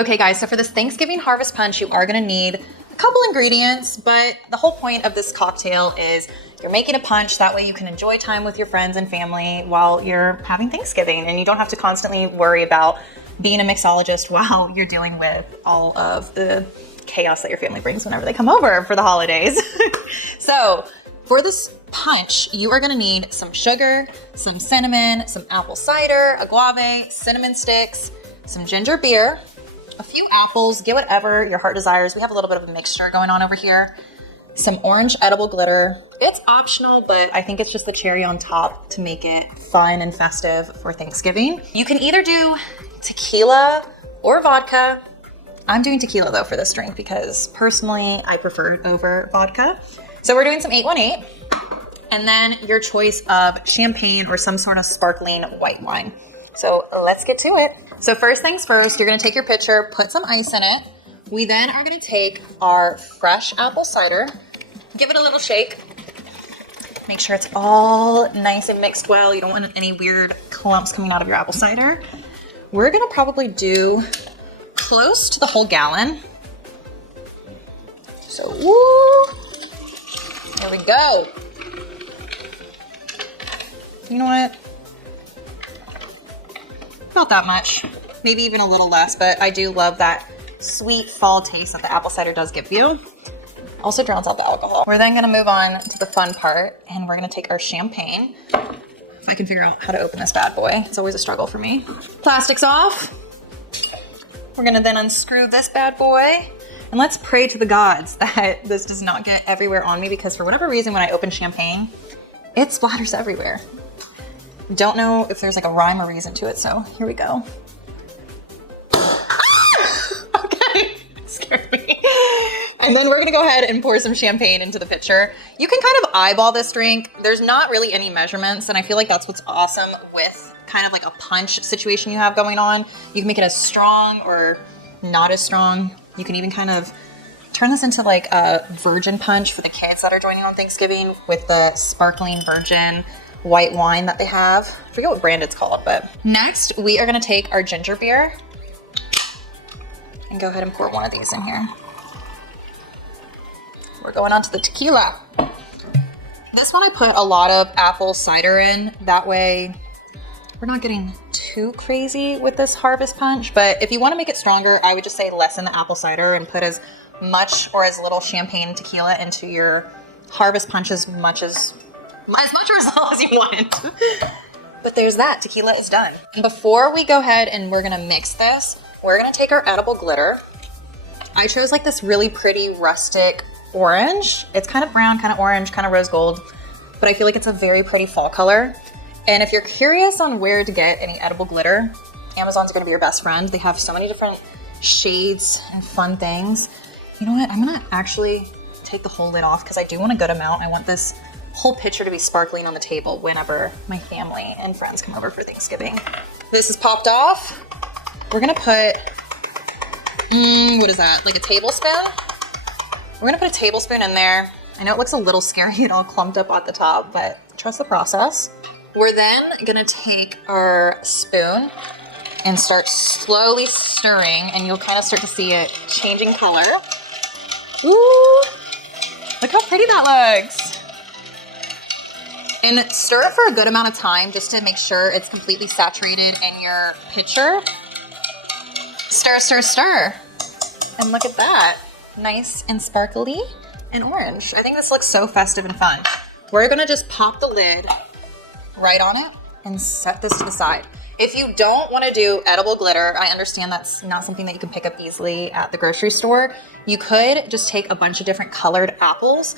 Okay guys, so for this Thanksgiving harvest punch, you are gonna need a couple ingredients, but the whole point of this cocktail is you're making a punch, that way you can enjoy time with your friends and family while you're having Thanksgiving, and you don't have to constantly worry about being a mixologist while you're dealing with all of the chaos that your family brings whenever they come over for the holidays. So for this punch, you are gonna need some sugar, some cinnamon, some apple cider, agave, cinnamon sticks, some ginger beer, a few apples, get whatever your heart desires. We have a little bit of a mixture going on over here. Some orange edible glitter. It's optional, but I think it's just the cherry on top to make it fun and festive for Thanksgiving. You can either do tequila or vodka. I'm doing tequila though for this drink because personally I prefer it over vodka. So we're doing some 818 and then your choice of champagne or some sort of sparkling white wine. So let's get to it. So first things first, you're gonna take your pitcher, put some ice in it. We then are gonna take our fresh apple cider, give it a little shake. Make sure it's all nice and mixed well. You don't want any weird clumps coming out of your apple cider. We're gonna probably do close to the whole gallon. So, woo, there we go. You know what? Not that much, maybe even a little less, but I do love that sweet fall taste that the apple cider does give you. Also drowns out the alcohol. We're then gonna move on to the fun part, and we're gonna take our champagne. If I can figure out how to open this bad boy, it's always a struggle for me. Plastic's off. We're gonna then unscrew this bad boy, and let's pray to the gods that this does not get everywhere on me, because for whatever reason, when I open champagne, it splatters everywhere. Don't know if there's like a rhyme or reason to it, so here we go. Ah! Okay, scared me. And then we're gonna go ahead and pour some champagne into the pitcher. You can kind of eyeball this drink. There's not really any measurements, and I feel like that's what's awesome with kind of like a punch situation you have going on. You can make it as strong or not as strong. You can even kind of turn this into like a virgin punch for the kids that are joining on Thanksgiving with the sparkling virgin white wine that they have. I forget what brand it's called, but. Next, we are gonna take our ginger beer and go ahead and pour one of these in here. We're going on to the tequila. This one I put a lot of apple cider in. That way we're not getting too crazy with this harvest punch, but if you wanna make it stronger, I would just say lessen the apple cider and put as much or as little champagne and tequila into your harvest punch as much or as little as you want. But there's that, tequila is done. Before we go ahead and we're gonna mix this, we're gonna take our edible glitter. I chose like this really pretty rustic orange. It's kind of brown, kind of orange, kind of rose gold, but I feel like it's a very pretty fall color. And if you're curious on where to get any edible glitter, Amazon's gonna be your best friend. They have so many different shades and fun things. You know what, I'm gonna actually take the whole lid off because I do want a good amount. I want this whole pitcher to be sparkling on the table whenever my family and friends come over for Thanksgiving. This is popped off. We're gonna put, what is that, like a tablespoon? We're gonna put a tablespoon in there. I know it looks a little scary and all clumped up at the top, but trust the process. We're then gonna take our spoon and start slowly stirring, and you'll kind of start to see it changing color. Ooh, look how pretty that looks. And stir it for a good amount of time just to make sure it's completely saturated in your pitcher. Stir, stir, stir. And look at that. Nice and sparkly and orange. I think this looks so festive and fun. We're gonna just pop the lid right on it and set this to the side. If you don't wanna do edible glitter, I understand that's not something that you can pick up easily at the grocery store. You could just take a bunch of different colored apples,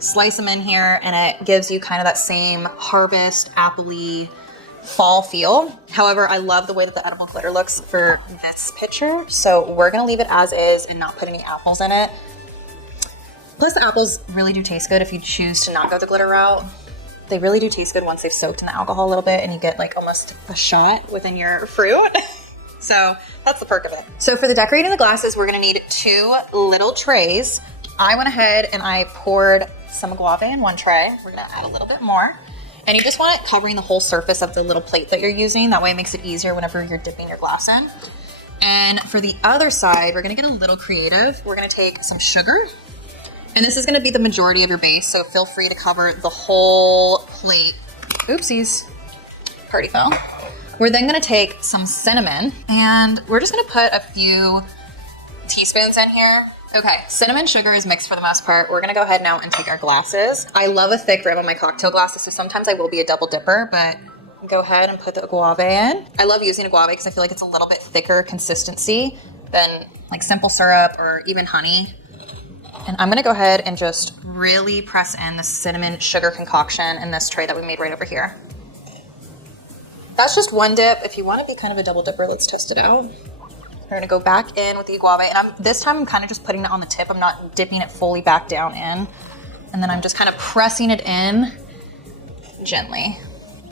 slice them in here, and it gives you kind of that same harvest, apple-y, fall feel. However, I love the way that the edible glitter looks for this pitcher, so we're gonna leave it as is and not put any apples in it. Plus, the apples really do taste good if you choose to not go the glitter route. They really do taste good once they've soaked in the alcohol a little bit and you get like almost a shot within your fruit. So that's the perk of it. So for the decorating the glasses, we're gonna need 2 little trays. I went ahead and I poured some agave in one tray. We're gonna add a little bit more. And you just want it covering the whole surface of the little plate that you're using. That way it makes it easier whenever you're dipping your glass in. And for the other side, we're gonna get a little creative. We're gonna take some sugar, and this is gonna be the majority of your base, so feel free to cover the whole plate. Oopsies, party foul. We're then gonna take some cinnamon, and we're just gonna put a few teaspoons in here. Okay, cinnamon sugar is mixed for the most part. We're gonna go ahead now and take our glasses. I love a thick rim on my cocktail glasses, so sometimes I will be a double dipper, but go ahead and put the agave in. I love using agave because I feel like it's a little bit thicker consistency than like simple syrup or even honey. And I'm gonna go ahead and just really press in the cinnamon sugar concoction in this tray that we made right over here. That's just one dip. If you wanna be kind of a double dipper, let's test it out. We're gonna go back in with the agave, and this time I'm kind of just putting it on the tip. I'm not dipping it fully back down in. And then I'm just kind of pressing it in gently.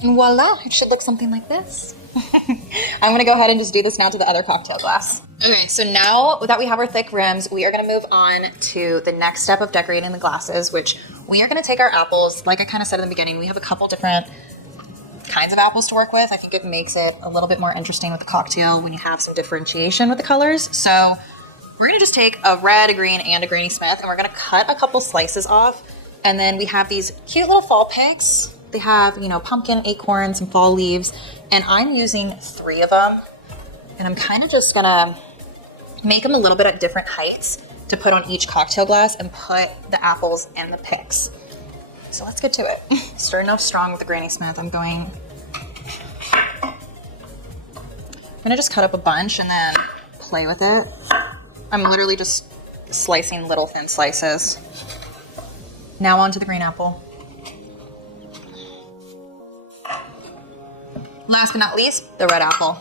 And voila, it should look something like this. I'm gonna go ahead and just do this now to the other cocktail glass. Okay, so now that we have our thick rims, we are gonna move on to the next step of decorating the glasses, which we are gonna take our apples. Like I kind of said in the beginning, we have a couple different kinds of apples to work with. I think it makes it a little bit more interesting with the cocktail when you have some differentiation with the colors. So we're gonna just take a red, a green, and a Granny Smith, and we're gonna cut a couple slices off. And then we have these cute little fall picks. They have, you know, pumpkin, acorn, some fall leaves, and I'm using 3 of them. And I'm kind of just gonna make them a little bit at different heights to put on each cocktail glass and put the apples and the picks. So let's get to it. Starting off strong with the Granny Smith, I'm gonna just cut up a bunch and then play with it. I'm literally just slicing little thin slices. Now on to the green apple. Last but not least, the red apple.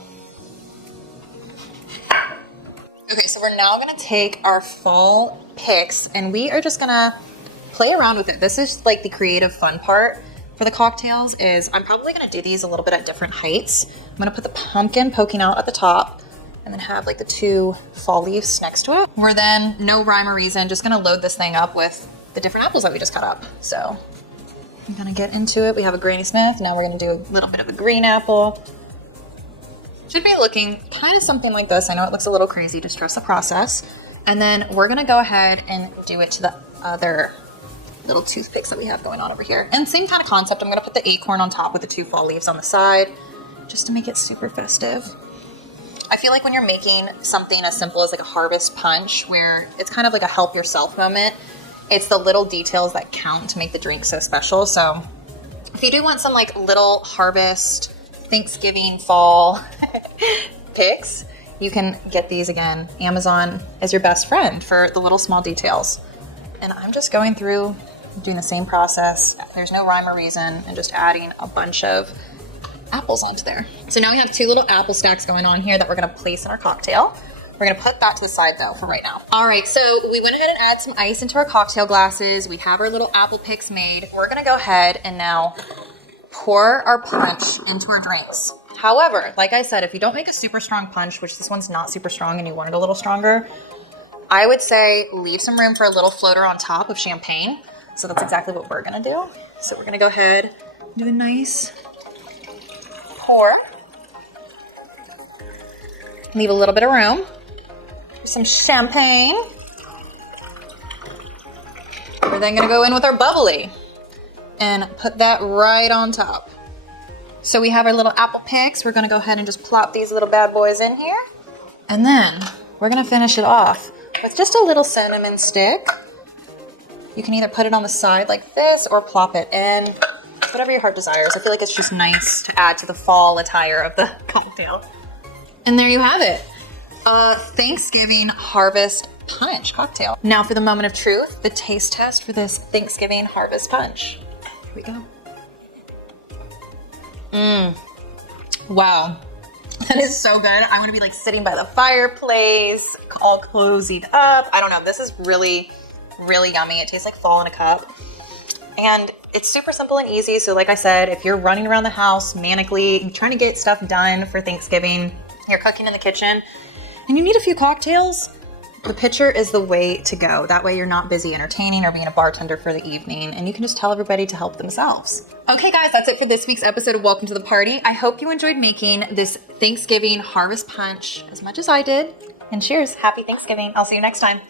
Okay, so we're now gonna take our fall picks and we are just gonna play around with it. This is like the creative fun part for the cocktails is I'm probably gonna do these a little bit at different heights. I'm gonna put the pumpkin poking out at the top and then have like the 2 fall leaves next to it. We're then, no rhyme or reason, just gonna load this thing up with the different apples that we just cut up. So I'm gonna get into it. We have a Granny Smith. Now we're gonna do a little bit of a green apple. Should be looking kind of something like this. I know it looks a little crazy, just trust the process. And then we're gonna go ahead and do it to the other little toothpicks that we have going on over here. And same kind of concept. I'm gonna put the acorn on top with the 2 fall leaves on the side, just to make it super festive. I feel like when you're making something as simple as like a harvest punch, where it's kind of like a help yourself moment, it's the little details that count to make the drink so special. So if you do want some like little harvest, Thanksgiving, fall picks, you can get these again. Amazon is your best friend for the little small details. And I'm just going through doing the same process. There's no rhyme or reason, and just adding a bunch of apples onto there. So now we have 2 little apple stacks going on here that we're gonna place in our cocktail. We're gonna put that to the side though for right now. All right, so we went ahead and add some ice into our cocktail glasses. We have our little apple picks made. We're gonna go ahead and now pour our punch into our drinks. However, like I said, if you don't make a super strong punch, which this one's not super strong and you want it a little stronger, I would say leave some room for a little floater on top of champagne. So that's exactly what we're gonna do. So we're gonna go ahead and do a nice pour. Leave a little bit of room for some champagne. We're then gonna go in with our bubbly and put that right on top. So we have our little apple picks. We're gonna go ahead and just plop these little bad boys in here. And then we're gonna finish it off with just a little cinnamon stick. You can either put it on the side like this or plop it in, whatever your heart desires. I feel like it's just nice to add to the fall attire of the cocktail. And there you have it. A Thanksgiving harvest punch cocktail. Now for the moment of truth, the taste test for this Thanksgiving harvest punch. Here we go. Wow. That is so good. I'm gonna be like sitting by the fireplace, all cozied up. I don't know, this is really, really yummy. It tastes like fall in a cup. And it's super simple and easy. So like I said, if you're running around the house manically, trying to get stuff done for Thanksgiving, you're cooking in the kitchen, and you need a few cocktails, The pitcher is the way to go. That way you're not busy entertaining or being a bartender for the evening, and you can just tell everybody to help themselves. Okay guys, that's it for this week's episode of Welcome to the Party. I hope you enjoyed making this Thanksgiving harvest punch as much as I did. And cheers. Happy Thanksgiving. I'll see you next time.